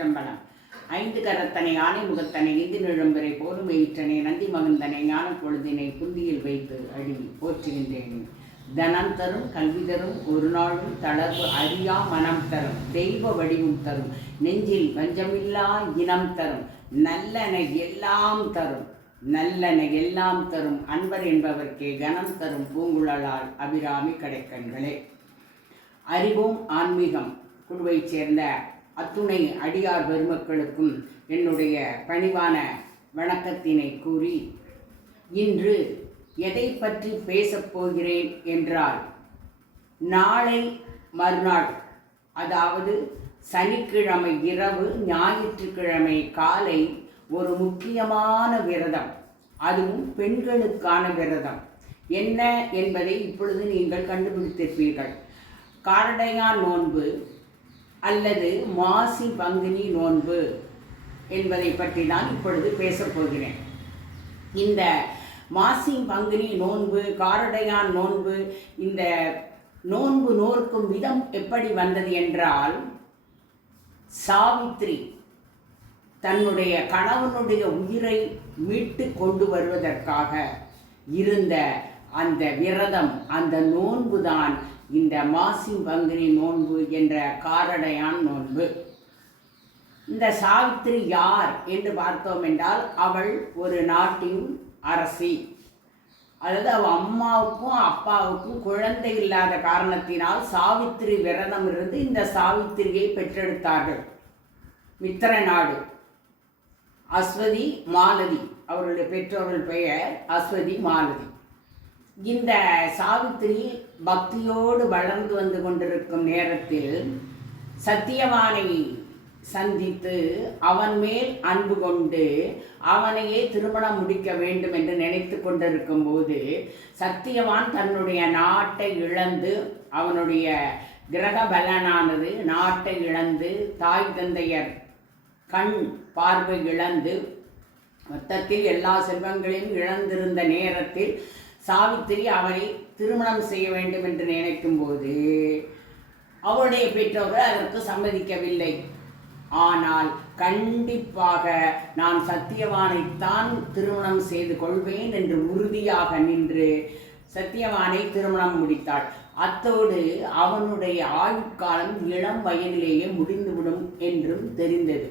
திருச்சிற்றம்பலம். ஐந்து கரத்தனை ஆனை முகத்தனை இந்து நிழம்பரை போலும் எயிற்றனை நந்தி மகந்தனை ஞான பொழுதினை புந்தியில் வைத்து அடி போற்றுகின்றேன். தனம் தரும், கல்வி தரும், ஒரு நாளும் தளர்வு அறியா மனம் தரும், தெய்வ வடிவும் தரும், நெஞ்சில் வஞ்சமில்லா இனம் தரும், நல்லன எல்லாம் தரும், நல்லன எல்லாம் தரும், அன்பர் என்பவர்க்கே கனம் தரும் பூங்குழலால் அபிராமி கடைக்கண்களே. அறிவோம் ஆன்மீகம் குழுவைச் சேர்ந்த அத்துணை அடியார் பெருமக்களுக்கும் என்னுடைய பணிவான வணக்கத்தினை கூறி, இன்று எதை பற்றி பேசப் போகிறேன் என்றால், நாளை மறுநாள், அதாவது சனிக்கிழமை இரவு ஞாயிற்றுக்கிழமை காலை ஒரு முக்கியமான விரதம், அதுவும் பெண்களுக்கான விரதம் என்ன என்பதை இப்பொழுது நீங்கள் கண்டுபிடித்திருப்பீர்கள். காரடையான் நோன்பு அல்லது மாசி பங்குனி நோன்பு என்பதை பற்றி நான் இப்பொழுது பேசப் போகிறேன். இந்த மாசி பங்குனி நோன்பு, காரடையான் நோன்பு, இந்த நோன்பு நோக்கும் விதம் எப்படி வந்தது என்றால், சாவித்ரி தன்னுடைய கணவனுடைய உயிரை மீட்டு கொண்டு வருவதற்காக இருந்த அந்த விரதம், அந்த நோன்புதான் இந்த மாசி பங்குனி நோன்பு என்ற காரடையான் நோன்பு. இந்த சாவித்ரி யார் என்று பார்த்தோம் என்றால், அவள் ஒரு நாட்டின் அரசி. அதாவது அவள் அம்மாவுக்கும் அப்பாவுக்கும் குழந்தை இல்லாத காரணத்தினால் சாவித்திரி விரதம் இருந்து இந்த சாவித்திரியை பெற்றெடுத்தார்கள். மித்திர நாடு அஸ்வதி மாலதி, அவருடைய பெற்றோர்கள் பெயர் அஸ்வதி மாலதி. இந்த சாவித்திரி பக்தியோடு வளர்ந்து வந்து கொண்டிருக்கும் நேரத்தில் சத்தியவானை சந்தித்து அவன் மேல் அன்பு கொண்டு அவனையே திருமணம் முடிக்க வேண்டும் என்று நினைத்து கொண்டிருக்கும் போது, சத்தியவான் தன்னுடைய நாட்டை இழந்து, அவனுடைய கிரக பலனானது நாட்டை இழந்து, தாய் தந்தையர் கண் பார்வை இழந்து, மொத்தத்தில் எல்லா செல்வங்களையும் இழந்திருந்த நேரத்தில் சாவித்திரி அவனை திருமணம் செய்ய வேண்டும் என்று நினைக்கும் போது அவருடைய பெற்றோர்கள் அதற்கு சம்மதிக்கவில்லை. ஆனால் கண்டிப்பாக நான் சத்தியவானைத்தான் திருமணம் செய்து கொள்வேன் என்று உறுதியாக நின்று சத்தியவானை திருமணம் முடித்தாள். அத்தோடு அவனுடைய ஆயுட்காலம் இளம் வயதிலேயே முடிந்துவிடும் என்றும் தெரிந்தது.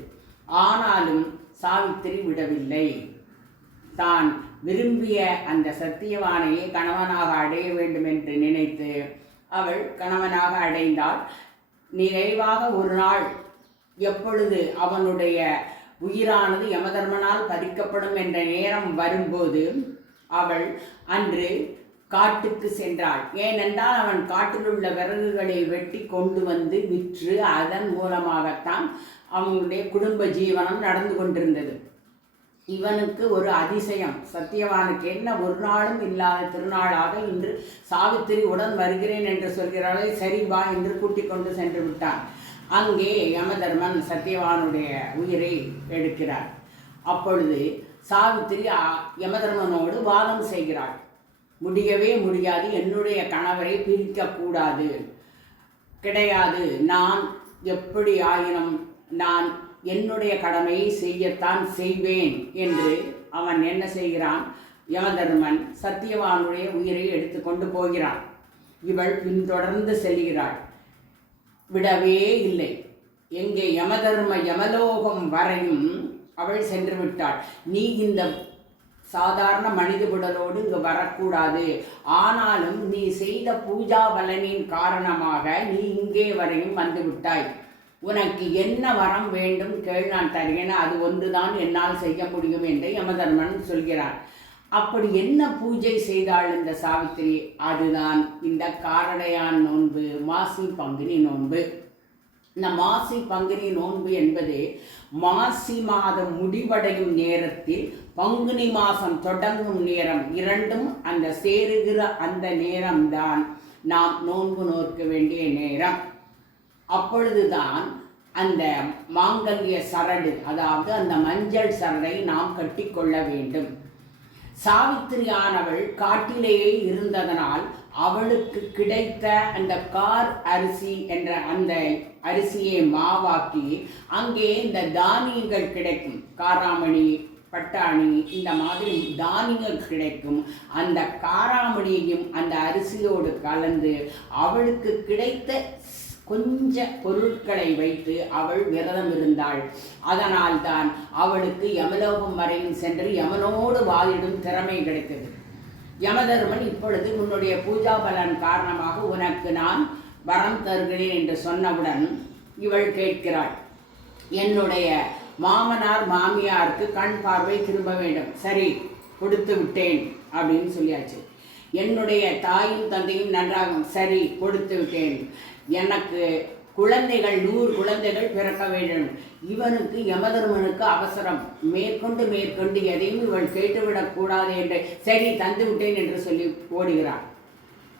ஆனாலும் சாவித்திரி விடவில்லை. தான் விரும்பிய அந்த சத்தியவானையை கணவனாக அடைய வேண்டும் என்று நினைத்து அவள் கணவனாக அடைந்தாள். நிறைவாக ஒரு நாள், எப்பொழுது அவனுடைய உயிரானது யமதர்மனால் பறிக்கப்படும் என்ற நேரம் வரும்போது அவள் அன்று காட்டுக்கு சென்றாள். ஏனென்றால் அவன் காட்டில் உள்ள விறகுகளை வெட்டி கொண்டு வந்து விற்று அதன் மூலமாகத்தான் அவனுடைய குடும்ப ஜீவனம் நடந்து கொண்டிருந்தது. இவனுக்கு ஒரு அதிசயம், சத்தியவானுக்கு என்ன ஒரு நாளும் இல்லாத திருநாளாக இன்று சாவித்திரி உடன் வருகிறேன் என்று சொல்கிறாளே, சரி வா என்று கூட்டிக் கொண்டு சென்று விட்டான். அங்கே யமதர்மன் சத்தியவானுடைய உயிரை எடுக்கிறார். அப்பொழுது சாவித்திரி யமதர்மனோடு வாதம் செய்கிறாள். முடியவே முடியாது, என்னுடைய கணவரை பிரிக்கக்கூடாது, கிடையாது, நான் எப்படி ஆயினும் நான் என்னுடைய கடமையை செய்யத்தான் செய்வேன் என்று அவன் என்ன செய்கிறான், யமதர்மன் சத்தியவானுடைய உயிரை எடுத்துக்கொண்டு போகிறான். இவள் பின்தொடர்ந்து செல்கிறாள், விடவே இல்லை. எங்கே யமலோகம் வரையும் அவள் சென்று விட்டாள். நீ இந்த சாதாரண மனித உடலோடு இங்கு வரக்கூடாது, ஆனாலும் நீ செய்த பூஜா பலனின் காரணமாக நீ இங்கே வரையும் வந்து விட்டாய். உனக்கு என்ன வரம் வேண்டும் கேள், நான் தருகிறேன், அது ஒன்றுதான் என்னால் செய்ய முடியும் என்று யமதர்மன் சொல்கிறான். அப்படி என்ன பூஜை செய்தாள் இந்த சாவித்திரி? அதுதான் இந்த காரடையான் நோன்பு, மாசி பங்குனி நோன்பு. இந்த மாசி பங்குனி நோன்பு என்பது மாசி மாதம் முடிவடையும் நேரத்தில் பங்குனி மாதம் தொடங்கும் நேரம், இரண்டும் அந்த சேருகிற அந்த நேரம்தான் நாம் நோன்பு நோக்க வேண்டிய நேரம். அப்பொழுதுதான் அந்த மாங்கல்ய சரடு, அதாவது அந்த மஞ்சள் சரடை நாம் கட்டிக்கொள்ள வேண்டும். சாவித்திரியானவள் காட்டிலேயே இருந்ததனால் அவளுக்கு கிடைத்த அந்த கார் அரிசி என்ற அந்த அரிசியை மாவாக்கி அங்கே இந்த தானியங்கள் கிடைக்கும், காராமணி, பட்டாணி, இந்த மாதிரி தானியங்கள் கிடைக்கும். அந்த காராமணியையும் அந்த அரிசியோடு கலந்து அவளுக்கு கிடைத்த கொஞ்ச பொருட்களை வைத்து அவள் விரதம் இருந்தாள். அதனால்தான் அவளுக்கு யமலோகம் வரையும் சென்று யமனோடு வாதிடும் திறமை கிடைத்தது. யமதர்மன் இப்பொழுது உன்னுடைய பூஜா பலன் காரணமாக உனக்கு நான் வரம் தருகிறேன் என்று சொன்னவுடன் இவள் கேட்கிறாள், என்னுடைய மாமனார் மாமியாருக்கு கண் பார்வை திரும்ப வேண்டும். சரி, கொடுத்து விட்டேன் அப்படின்னு சொல்லியாச்சு. என்னுடைய தாயும் தந்தையும் நன்றாகும். சரி, கொடுத்து விட்டேன். எனக்கு குழந்தைகள் 100 குழந்தைகள் பிறக்க வேண்டும். இவனுக்கு யமதர்மனுக்கு அவசரம். மேற்கொண்டு எதையும் இவள் கேட்டுவிடக்கூடாது என்று சரி தந்து விட்டேன் என்று சொல்லி ஓடுகிறாள்.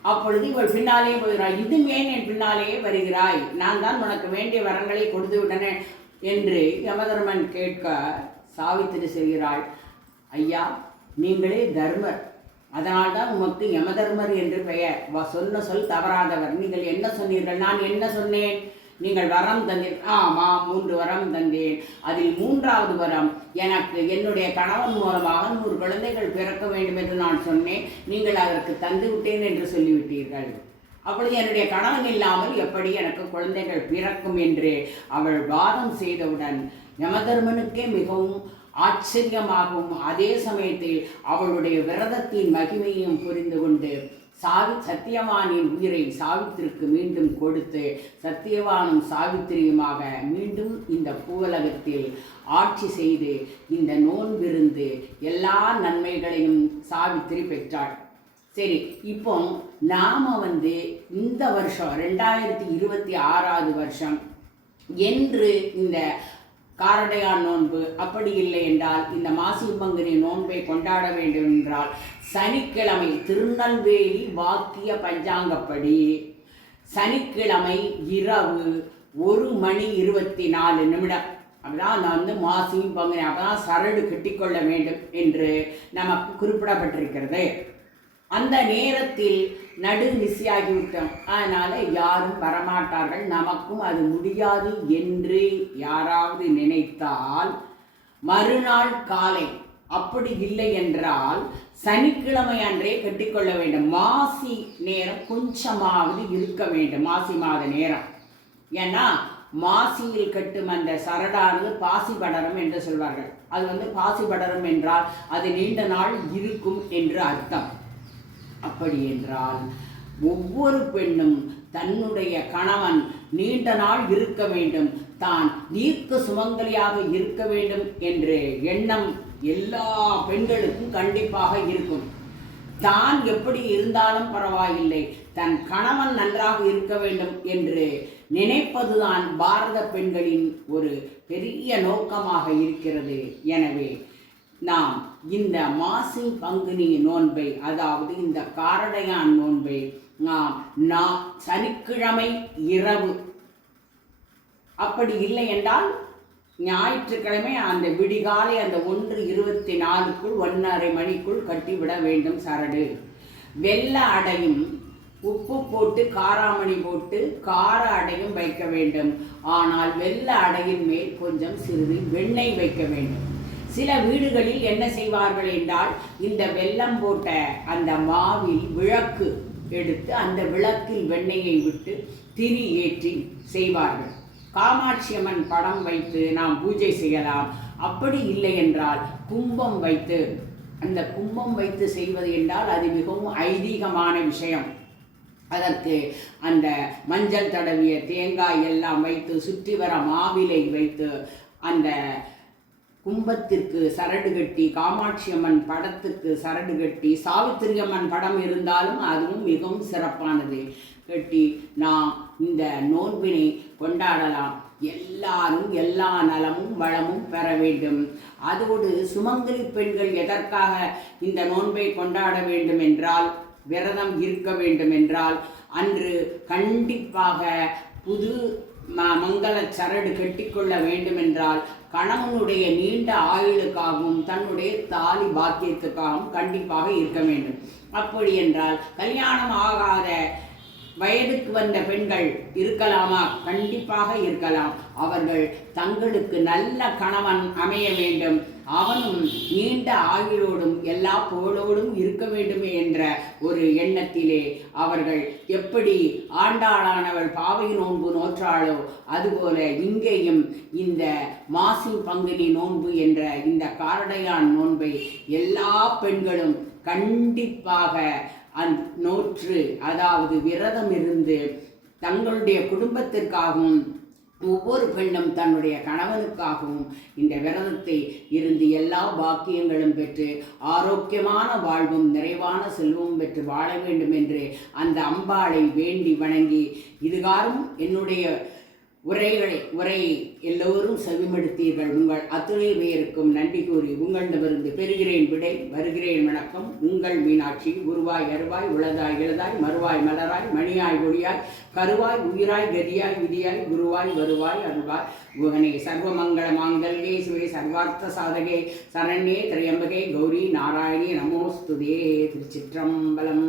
அப்பொழுது இவள் பின்னாலே போகிறாள். இதும் ஏன் என் பின்னாலேயே வருகிறாய்? நான் தான் உனக்கு வேண்டிய வரங்களை கொடுத்து விட்டன என்று யமதர்மன் கேட்க சாவித்திரி செய்கிறாள், ஐயா, நீங்களே தர்மர், அதனால்தான் உமக்கு யமதர்மர் என்று பெயர். சொன்ன சொல் தவறாதவர். நீங்கள் என்ன சொன்னீர்கள்? நான் என்ன சொன்னேன்? நீங்கள் வரம் தந்தீர். ஆமாம், 3 வரம் தந்தேன். அதில் 3வது வரம், எனக்கு என்னுடைய கணவன் மூலமாக 100 குழந்தைகள் பிறக்க வேண்டும் என்று நான் சொன்னேன். நீங்கள் அதற்கு தந்து விட்டேன் என்று சொல்லிவிட்டீர்கள். அப்பொழுது என்னுடைய கணவன் இல்லாமல் எப்படி எனக்கு குழந்தைகள் பிறக்கும் என்று அவள் வாதம் செய்தவுடன் யமதர்மனுக்கே மிகவும் ஆச்சரியமாகவும் அதே சமயத்தில் அவளுடைய விரதத்தின் மகிமையும் புரிந்து கொண்டு சத்தியவானின் உயிரை சாவித்திரிக்கு மீண்டும் கொடுத்து சத்தியவானும் சாவித்திரியுமாக மீண்டும் இந்த பூவுலகத்தில் ஆட்சி செய்து இந்த நோன்பிருந்து எல்லா நன்மைகளையும் சாவித்திரி பெற்றாள். சரி, இப்போ நாம் இந்த வருஷம் 2026 வருஷம் என்று இந்த காரடையான் நோன்பு, அப்படி இல்லை என்றால் இந்த மாசி பங்குனி நோன்பை கொண்டாட வேண்டும் என்றால் சனிக்கிழமை திருநெல்வேலி வாக்கிய பஞ்சாங்கப்படி சனிக்கிழமை இரவு 1:24 அப்பதான் மாசி பங்குனி, அப்பதான் சரடு கட்டிக்கொள்ள வேண்டும் என்று நமக்கு குறிப்பிடப்பட்டிருக்கிறது. அந்த நேரத்தில் நடு நிசியாகிவிட்டோம். அதனால் யாரும் வரமாட்டார்கள், நமக்கும் அது முடியாது என்று யாராவது நினைத்தால் மறுநாள் காலை, அப்படி இல்லை என்றால் சனிக்கிழமை அன்றே கட்டிக்கொள்ள வேண்டும். மாசி நேரம் கொஞ்சமாவது இருக்க வேண்டும், மாசி மாத நேரம். ஏன்னா மாசியில் கட்டும் அந்த சரடானது பாசி படரம் என்று சொல்வார்கள். அது பாசி படரம் என்றால் அது நீண்ட நாள் இருக்கும் என்று அர்த்தம். அப்படி என்றால் ஒவ்வொரு பெண்ணும் தன்னுடைய கணவன் நீண்ட நாள் இருக்க வேண்டும், தான் தீர்க்க சுமங்கலியாக இருக்க வேண்டும் என்ற எண்ணம் எல்லா பெண்களுக்கும் கண்டிப்பாக இருக்கும். தான் எப்படி இருந்தாலும் பரவாயில்லை, தன் கணவன் நன்றாக இருக்க வேண்டும் என்று நினைப்பதுதான் பாரத பெண்களின் ஒரு பெரிய நோக்கமாக இருக்கிறது. எனவே நாம் இந்த மாசி பங்குனி நோன்பை, அதாவது இந்த காரடையான் நோன்பை நாம் சனிக்கிழமை இரவு, அப்படி இல்லை என்றால் ஞாயிற்றுக்கிழமை அந்த விடிகாலை அந்த 1:24 1:30 மணிக்குள் கட்டிவிட வேண்டும் சரடு. வெள்ள அடையும் உப்பு போட்டு காராமணி போட்டு கார அடையும் வைக்க வேண்டும். ஆனால் வெள்ள அடையின் மேல் கொஞ்சம் சிறிது வெண்ணெய் வைக்க வேண்டும். சில வீடுகளில் என்ன செய்வார்கள் என்றால் இந்த வெல்லம் போட்ட அந்த மாவில் விளக்கு எடுத்து அந்த விளக்கில் வெண்ணெயை விட்டு திரி ஏற்றி செய்வார்கள். காமாட்சி அம்மன் படம் வைத்து நாம் பூஜை செய்யலாம். அப்படி இல்லை என்றால் கும்பம் வைத்து, அந்த கும்பம் வைத்து செய்வது என்றால் அது மிகவும் ஐதீகமான விஷயம். அதற்கு அந்த மஞ்சள் தடவிய தேங்காய் எல்லாம் வைத்து சுற்றி வர மாவிலை வைத்து அந்த கும்பத்திற்கு சரடு கட்டி, காமாட்சி அம்மன் படத்துக்கு சரடு கட்டி, சாவித்திரி அம்மன் படம் இருந்தாலும் அதுவும் மிகவும் சிறப்பானது கட்டி நாம் இந்த நோன்பினை கொண்டாடலாம். எல்லாரும் எல்லா நலமும் வளமும் பெற வேண்டும். அதோடு சுமங்கலி பெண்கள் எதற்காக இந்த நோன்பை கொண்டாட வேண்டும் என்றால், விரதம் இருக்க வேண்டும் என்றால், அன்று கண்டிப்பாக புது மங்கள சரடு கட்டிக்கொள்ள வேண்டும் என்றால் கணவனுடைய நீண்ட ஆயுளுக்காகவும் தன்னுடைய தாலி பாக்கியத்துக்காகவும் கண்டிப்பாக இருக்க வேண்டும். அப்படி என்றால் கல்யாணம் ஆகாத வயதுக்கு வந்த பெண்கள் இருக்கலாமா? கண்டிப்பாக இருக்கலாம். அவர்கள் தங்களுக்கு நல்ல கணவன் அமைய வேண்டும், அவனும் நீண்ட ஆயுளோடும் எல்லா புகழோடும் இருக்க வேண்டும் என்ற ஒரு எண்ணத்திலே அவர்கள் எப்படி ஆண்டாளானவள் பாவை நோன்பு நோற்றாளோ அதுபோல இங்கேயும் இந்த மாசி பங்குனி நோன்பு என்ற இந்த காரடையான் நோன்பை எல்லா பெண்களும் கண்டிப்பாக நோற்று, அதாவது விரதம் இருந்து தங்களுடைய குடும்பத்திற்காகவும் ஒவ்வொரு பெண்ணும் தன்னுடைய கணவனுக்காகவும் இந்த விரதத்தை இருந்து எல்லா பாக்கியங்களும் பெற்று ஆரோக்கியமான வாழ்வும் நிறைவான செல்வமும் பெற்று வாழ வேண்டும் என்று அந்த அம்பாளை வேண்டி வணங்கி, இதுகாரும் என்னுடைய உரை எல்லோரும் செவிமடுத்தீர்கள். உங்கள் அத்துணை பேருக்கும் நன்றி கூறி உங்களிடமிருந்து பெறுகிறேன் விடை. வருகிறேன். வணக்கம். உங்கள் மீனாட்சி. உருவாய் அருவாய் உளதாய் இளதாய் மறுவாய் மலராய் மணியாய் ஒளியாய் கருவாய் உயிராய் கதியாய் விதியாய் குருவாய் வருவாய் அருவாய் குகனே. சர்வமங்கள மாங்கல்யே சிவே சர்வார்த்த சாதகே சரண்யே திரையம்பகே கௌரி நாராயணி நமோஸ்துதே. திருச்சிற்றம்பலம்.